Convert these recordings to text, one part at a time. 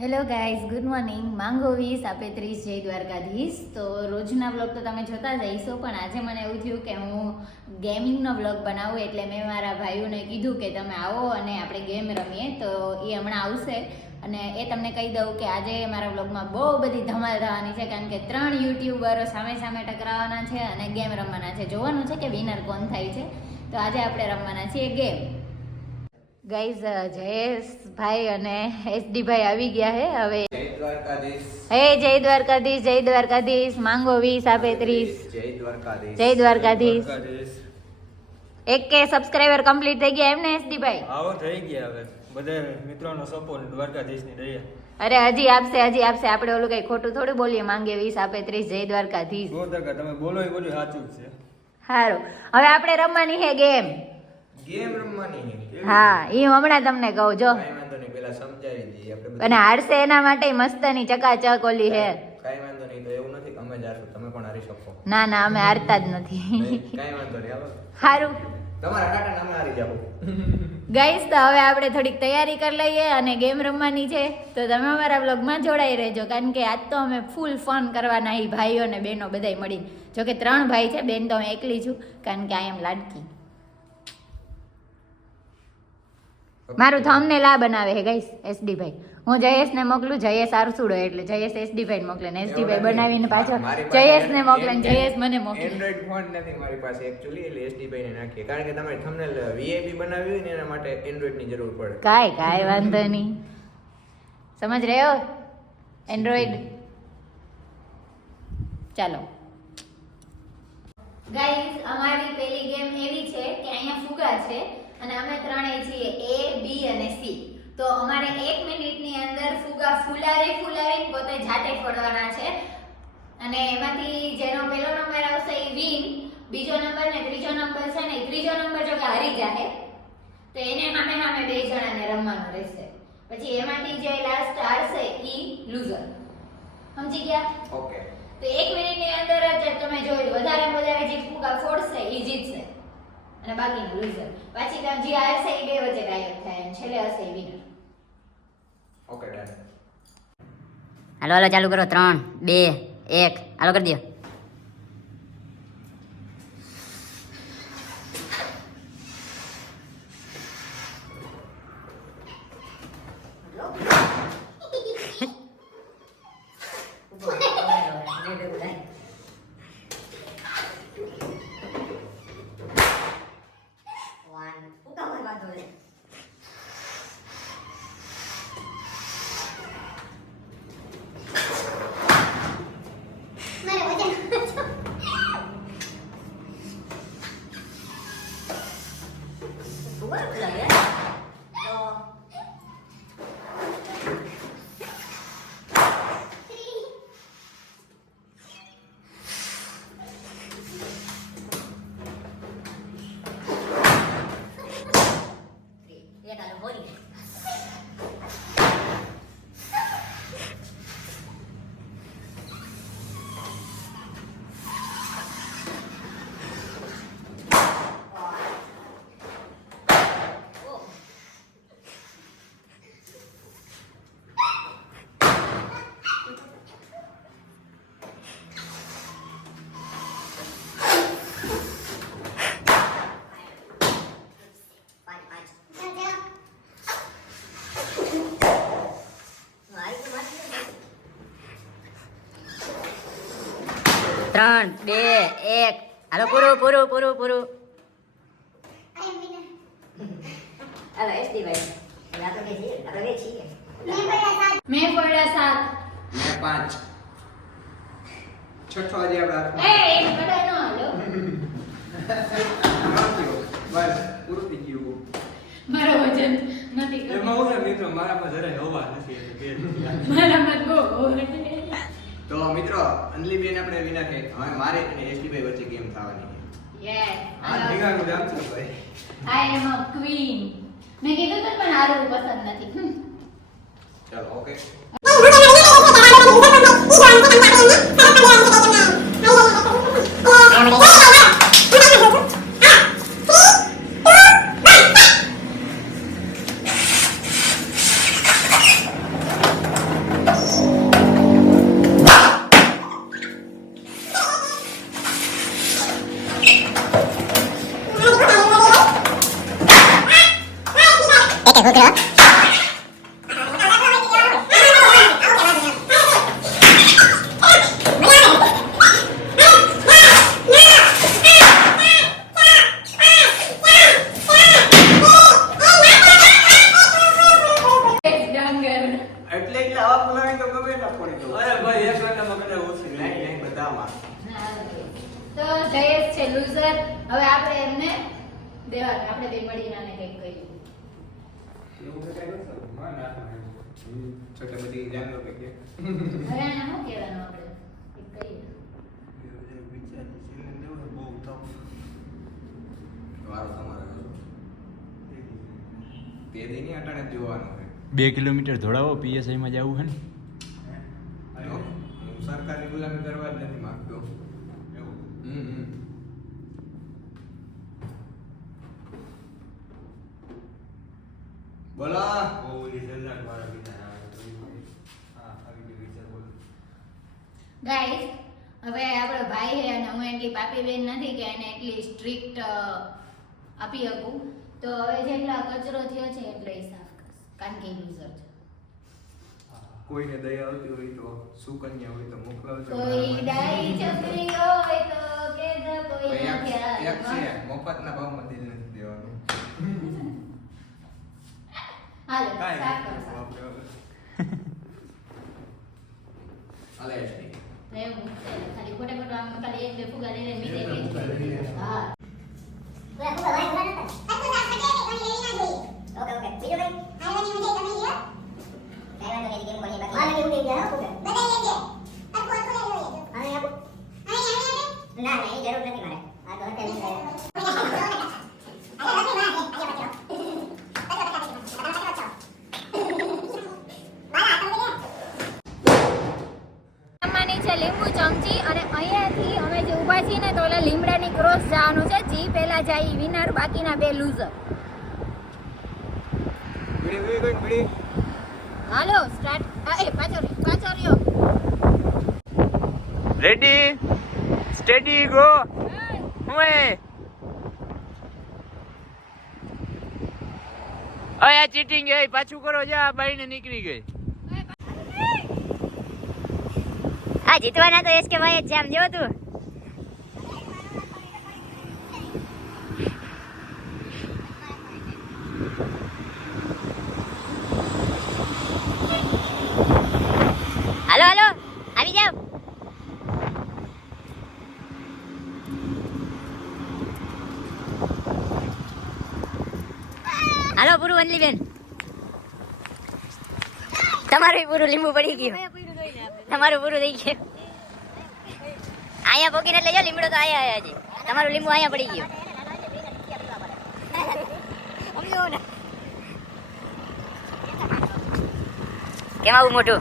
Hello guys good morning માંગો વીસ આપે ત્રીસ જય દ્વારકાધીશ. તો રોજના બ્લોગ તો તમે જોતા જઈશો પણ આજે મને એવું થયું કે હું ગેમિંગનો બ્લોગ બનાવું એટલે મેં મારા ભાઈઓને કીધું કે તમે આવો અને આપણે ગેમ રમીએ. તો એ હમણાં આવશે અને એ તમને કહી દઉં કે આજે મારા બ્લોગમાં બહુ બધી ધમાલ થવાની છે, કારણ કે ત્રણ યુટ્યુબરો સામે સામે ટકરાવાના છે અને ગેમ રમવાના છે. જોવાનું છે કે વિનર કોણ થાય છે? તો આજે આપણે રમવાના છીએ ગેમ ગાઈઝ જયેશભાઈ અને એસડી ભાઈ આવી ગયા હે હવે હે જય દ્વારકાધીશ જય દ્વારકાધીશ માંગો વીસ આપે ત્રીસ જય દ્વારકાધીશ. જય દ્વારકાધીશ. દ્વારકાધીશ. એક કે સબસ્ક્રાઇબર કમ્પ્લીટ થઈ ગયા એમ ને એસડી ભાઈ આવો થઈ ગયા હવે. બધા મિત્રોનો સપોર્ટ દ્વારકાધીશની દયા. અરે હજી આપશે હજી આપશે. આપણે ઓલું કઈ ખોટું થોડું બોલીએ. માંગે વીસ આપે ત્રીસ જય દ્વારકાધીશ. તમે બોલો એ બોલ્યું સાચું છે. સારું હવે આપણે રમવાની છે ગેમ ગેમ રમવાની હા એ હમણાં તમને કહું જો. કાંઈ. અને હારશે એના માટે મસ્તની ચકાચક ઓલી હે. કાંઈ વાંધો નહીં તો એવું નથી કે અમે જ તમે પણ હારી શકો. ના ના અમે હારતા જ નથી. નહીં, વાંધો નહીં હાલો. સારું તમારા કાંટા અમે હારી જાવ ગાઈસ તો હવે આપણે થોડીક તૈયારી કરી લઈએ અને ગેમ રમવાની છે. તો તમે અમારા બ્લોગમાં જોડાઈ રહેજો કારણ કે આજ તો અમે ફૂલ ફન કરવાના એ ભાઈઓ અને બહેનો બધાય મળી. જો કે ત્રણ ભાઈ છે બેન તો હું એકલી છું કારણ કે આઈ એમ લાડકી. મારું થમને લા બનાવે હે ગાઈસ એસડી ભાઈ. હું જયેશને મોકલું જયેશ આરસુડો એટલે જયેશ એસડી ભાઈ મોકલે ને એસડી ભાઈ બનાવીને પાછો જયેશ ને જયેશને મોકલે ને જયેશ મને મોકલે. એન્ડ્રોઈડ ફોન નથી મારી પાસે એક્ચ્યુઅલી એટલે એસડી ભાઈને નાખીએ. કારણ કે તમે થંબનેલ વીઆઈપી બનાવી હોય ને એના માટે એન્ડ્રોઈડની જરૂર પડે. કાંઈ કાંઈ વાંધો નહીં. સમજ રહ્યો એન્ડ્રોઈડ ચાલો. ગાઈઝ અમારી પેલી ગેમ એવી છે કે અહીંયા ફુગા છે. અને અમે ત્રણેય છીએ એ બી અને સી તો અમારે એક મિનિટની અંદર ફુગા ફૂલાવી ફુલાવીને પોતે જાતે ફોડવાના છે. અને એમાંથી જેનો પહેલો નંબર આવશે એ વિન બીજો નંબર ને ત્રીજો નંબર છે ને ત્રીજો નંબર જો કે હારી જાય તો એને સામે સામે બે જણાને રમવાનું રહેશે. પછી એમાંથી જે લાસ્ટ હારશે ઈ લૂઝર સમજી ગયા? ઓકે તો એક મિનિટની અંદર જ તમે જોયું વધારે વધારે જે ફૂગા ફોડશે એ જીતશે. અને બાકીનું લૂઝર પછી તમે જે હારશે એ બે વચ્ચે ગાયબ થાય અને છેલ્લે હશે વિનર ઓકે ડન હાલો હાલો ચાલુ કરો. ત્રણ બે એક. હાલો કરી દો ત્રણ બે એક. હાલો પૂરું પૂરું પૂરું પૂરું. હાલો એસડી ભાઈ. મેં પડ્યા સાત. મેં પાંચ. છઠ્ઠો આજે આપણે એ હાથમાં. નો હાલો. બસ પૂરું થઈ ગયું. મારો વજન નથી એમાં હું મિત્રો મારા પર જરાય હવા નથી એટલે બે નથી. મારામાં બહુ. તો મિત્રો અંજલિબેન આપણે વિના કે હવે મારે અને એસડી ભાઈ વચ્ચે ગેમ થવાની છે. યસ આ ઢીંગાનું નામ છે ભાઈ આઈ એમ અ ક્વીન મેં કીધું તો પણ હારું પસંદ નથી. ચાલો ઓકે Thank એટલે એટલે આવા બોલાવી તો ગમે એટલા પડી દઉં. અરે ભાઈ એક ઘંટામાં કદાચ ઓછી નહીં નહીં બધામાં તો જયેશ છે લૂઝર હવે આપણે એમને દેવા આપણે બે મળીને આને કંઈક કહ્યું એવું કાંઈ ના થાય. બધી જાણ લો કે કે. હવે આને શું કહેવાનું આપણે? કહીએ વારો તમારો તે નહીં અટાણે જ જોવાનું બે કિલોમીટર ધોળાવો પીએસઆઈ માં જવું હે? ને સરકારની ગુલામી કરવા જ નથી માંગતો. હમ હમ. બોલો. ગાઈસ હવે આપણો ભાઈ છે અને હું એટલી પાપી બેન નથી કે એને એટલી સ્ટ્રિક્ટ આપી શકું. તો હવે જેટલા કચરો થયો છે એટલો કરશે કારણ કે યુઝર છે. કોઈને દયા આવતી હોય તો સુકન્યા હોય તો મોકલાવજો. કોઈ ડાઈ છોકરી હોય તો કેજો કોઈ મફતના ભાવમાં દિલ નથી દેવાનું હાલો કાંઈ સાફ નહીં. કરો સાફ. હાલે એસટી. તો એવું છે. ખાલી ખોટા ખોટા આમ ખાલી એક બે ફુગા લઈને બીજે એક બે ફુગા લઈ લે. હા ઓકે ઓકે બીજું કઈ કઈ વાંધો નહીં ગેમ કોની બાકી આને કેવું થઈ ગયા ઓકે આને આપો ના ના એ જરૂર નથી મારે આ તો અત્યારે જમવાની છે લીંબુ ચમચી અને અહીંયાથી અમે જે ઊભા છીએ ને તો ઓલા લીમડાની ક્રોસ જવાનું છે જી પહેલા જાય વિનર બાકીના બે લૂઝર હાલો સ્ટાર્ટ એ પાછો રહ્યો, પાછો રહ્યો. રેડી સ્ટેડી ગો ઓય આ ચીટિંગ એ પાછું કરો જા બાઈને નીકળી ગઈ. આ જીતવાના તો એસકે ભાઈ જેમ છે જો તું હાલો હાલો આવી જાવ હાલો પૂરું વનલી બેન. તમારું પૂરું લીંબુ પડી ગયું. તમારું પૂરું થઈ ગયું. અહીંયા પોકીને લઈ જાઓ લીમડો તો આયા આયા છે. તમારું લીંબુ અહીંયા પડી ગયું. કેમ આવું મોટું?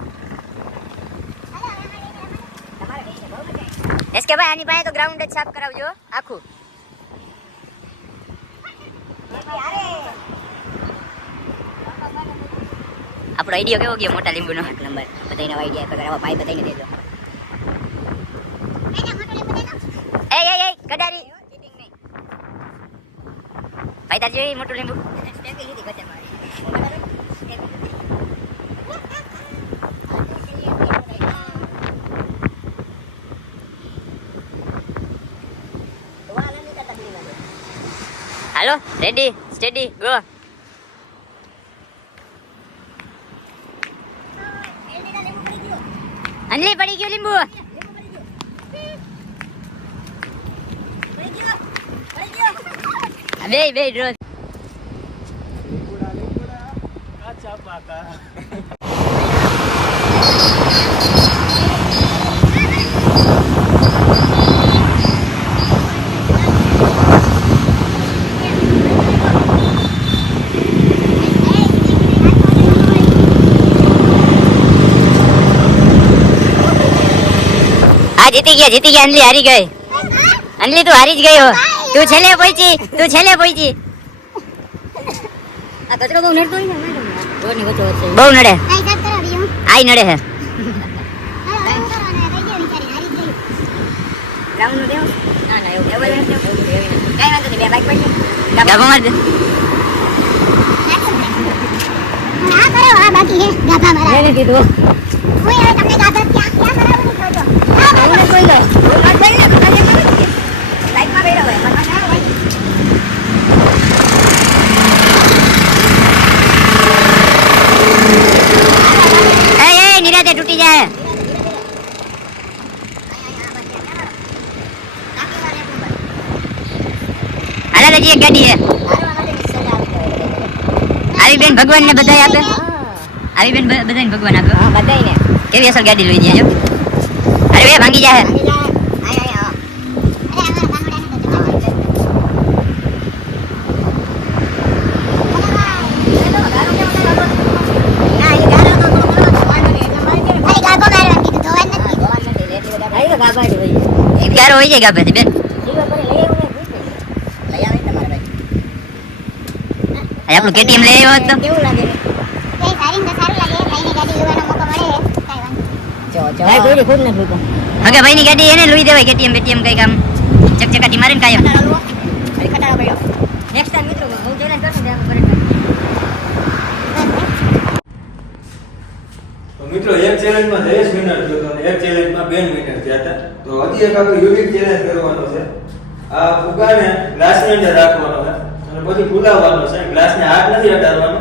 એસ કે ભાઈ આની પાસે તો ગ્રાઉન્ડ જ સાફ કરાવજો આખું. આપણો આઈડિયો કેવો ગયો મોટા લીંબુનો એક નંબર બધાને આઈડિયા પગાર આવા ભાઈ બધાને દેજો એ એ એ કડારી ભાઈ તાર જોઈ મોટું લીંબુ હાલો રેડી સ્ટેડી ગો અંજલી પડી ગયું લીંબુ બે બે ડ્રોસ કાચા પાકા હા જીતી ગયા જીતી ગયા અંજલી હારી ગઈ. અંજલી તું હારી જ ગઈ હો. તું છેલ્લે પહોંચી તું છેલ્લે પહોંચી. આ કચરો બહુ નડતો હોય ને બહુ નડે. આઈ નડે હે. ગાભા એક ગાડી છે આવી બેન ભગવાન ને બધા આપે આવી બેન બધાને ભગવાન આપે? હા બધાને કેવી અસર ગાડી લઈ જાય અરે ભાંગી જાય ગારો હોય કે આપણે બેન આપણું કેટીએમ લઈ આવ્યો હોત કેવું લાગે હગે ભાઈ ની ગાડી એને લઈ દેવાય કેટીએમ બેટીએમ કઈ કામ ચકચકાટી મારે ને કાયમ ખટારો પડ્યો નેક્સ્ટ ટાઈમ મિત્રો હું જોઈને મિત્રો એક ચેલેન્જમાં જયેશ વિનર થયો હતો અને એક ચેલેન્જમાં બેન વિનર થયા હતા. તો હજી એક આપણે યુનિક ચેલેન્જ કરવાનો છે. આ ફુગાને ગ્લાસની અંદર રાખવાનો છે અને પછી ફૂલાવવાનો છે. ગ્લાસને હાથ નથી અડાડવાનો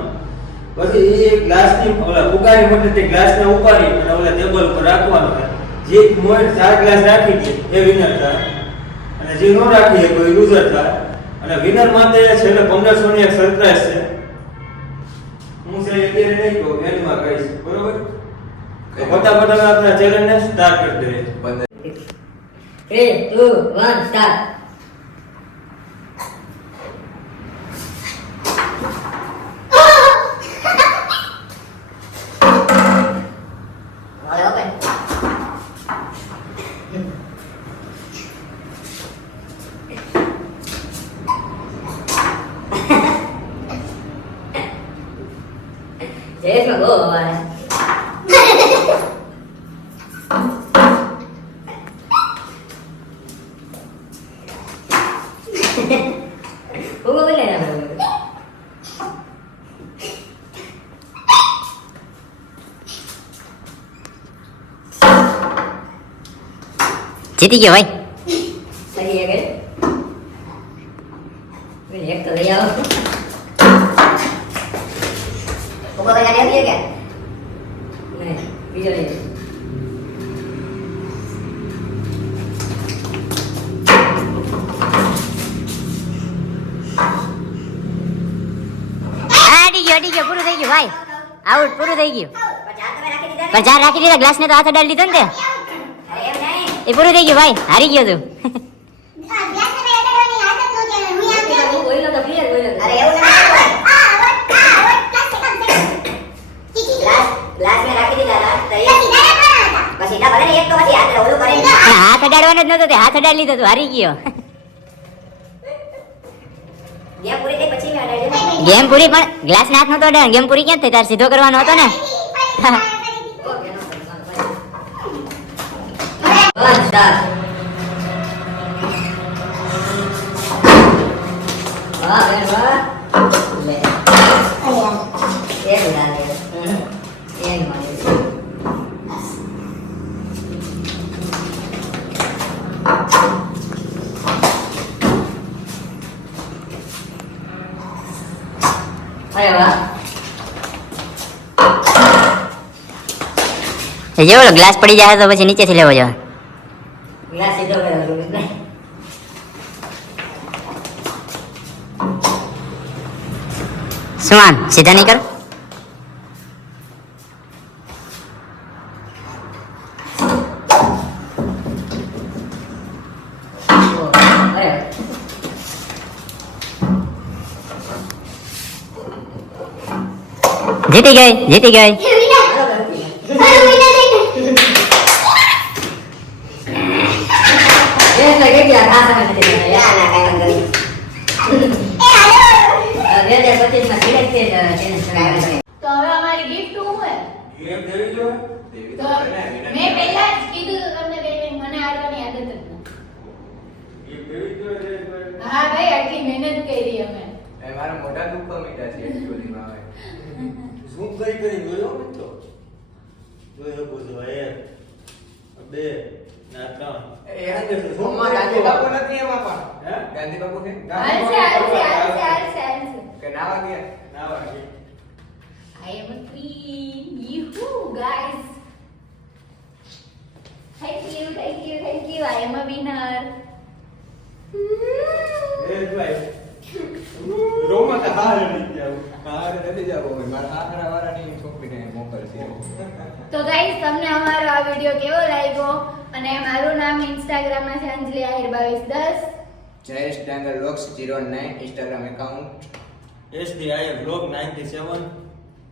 પછી એ ગ્લાસની ઓલા ફુગાની મદદથી ગ્લાસને ઉપાડી અને ઓલા ટેબલ ઉપર રાખવાનો છે. જે મોઈન્ટ ચાર ગ્લાસ રાખી દે એ વિનર થાય. અને જે ન રાખી એ કોઈ લૂઝર થાય. અને વિનર માટે છેલ્લે પંદરસો ની એક સરપ્રાઈઝ છે. હું છે અત્યારે નહીં કહું એન્ડમાં કહીશ. બરોબર? તો ફટાફટ આપણે ચેલેન્જને સ્ટાર્ટ કરી દઈએ. three, two, one, start. જીતી ગયો ભાઈ એક તો લઈ આવો Hugo ભાઈ ગાડી આપી કે બીજો લઈ અડી ગયો અડી ગયો પૂરું થઈ ગયું ભાઈ આઉટ પૂરું થઈ ગયું પણ ચાર રાખી દીધા ગ્લાસ ને તો હાથ અડાડી દીધો ને તે એ પૂરું થઈ ગયું ભાઈ હારી ગયો તું. હાથ અડાડવાનો જ નતો, તે હાથ અડાડી લીધો તું, હારી ગયો. ગેમ પૂરી પણ ગ્લાસ ને હાથ નતો અડાડવાનો ગેમ પૂરી ક્યાં થઈ? તાર સીધો કરવાનો હતો ને? અરે વાહ જે ઓલો ગ્લાસ પડી જાય તો પછી નીચેથી લેવો જોઈએ ગ્લાસ સીધો કર્યો સુમાન સીધા નહીં કરો જીતી ગઈ જીતી ગઈ તો હવે અમારી ગિફ્ટ શું હોય ગેમ દેવી જોઈએ દેવી તો તો પડે ને, વિનર મેં પહેલા જ કીધું તો તમને બેને મને હારવાની આદત જ નથી ગેમ દેવી જોઈએ જયેશભાઈ. હા ભાઈ આટલી મહેનત કરી અમે એ મારા મોઢા દુખવા મીઠા છે actually માં હવે. ઝૂમ કરી કરી જોયો મિત્રો બે ના ત્રણ. ગાંધી બાપુ નથી એમાં પણ. હે? ગાંધી બાપુ છે? હાલશે હાલશે હાલશે હાલશે હાલશે કે? ના વાગે. રોમાં તો હાર નથી જાવ હાર નથી જાવ. મારા હારા વાળા છોકરીને મોકલશે તો ગાઈસ તમને અમારો આ વિડિયો કેવો લાગ્યો? અને મારું નામ ઇન્સ્ટાગ્રામમાં છે અંજલિ આહિર બાવીસ દસ. Jayesh Dangar locks zero nine Instagram account SDI vlog 97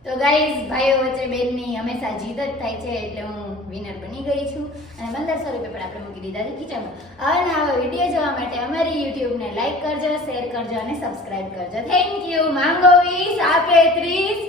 તો ગાઈસ ભાઈઓ વચ્ચે બેનની હંમેશા જીત જ થાય છે એટલે હું વિનર બની ગઈ છું. અને પંદરસો રૂપિયા પણ આપણે મૂકી દીધા છે કિચનમાં. હવે વીડિયો જોવા માટે અમારી યુટ્યુબને લાઈક કરજો શેર કરજો અને સબસ્ક્રાઇબ કરજો. થેન્ક યુ માંગો વીસ આપે ત્રીસ.